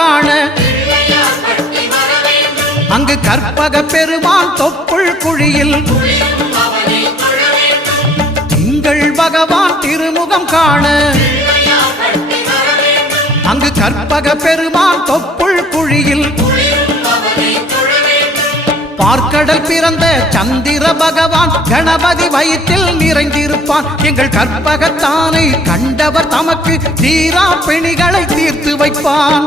காண அங்கு கற்பக பெருமான் தொப்புள் குழியில் திங்கள் பகவான் திருமுகம் காண அங்கு கற்பக பெருமான் தொப்புள் குழியில் பார்க்கடல் பிறந்த சந்திர பகவான் கணபதி வயிற்றில் நிறைந்திருப்பான் எங்கள் கற்பகத்தானை கண்டவர் தமக்கு தீரா பிணிகளை தீர்த்து வைப்பான்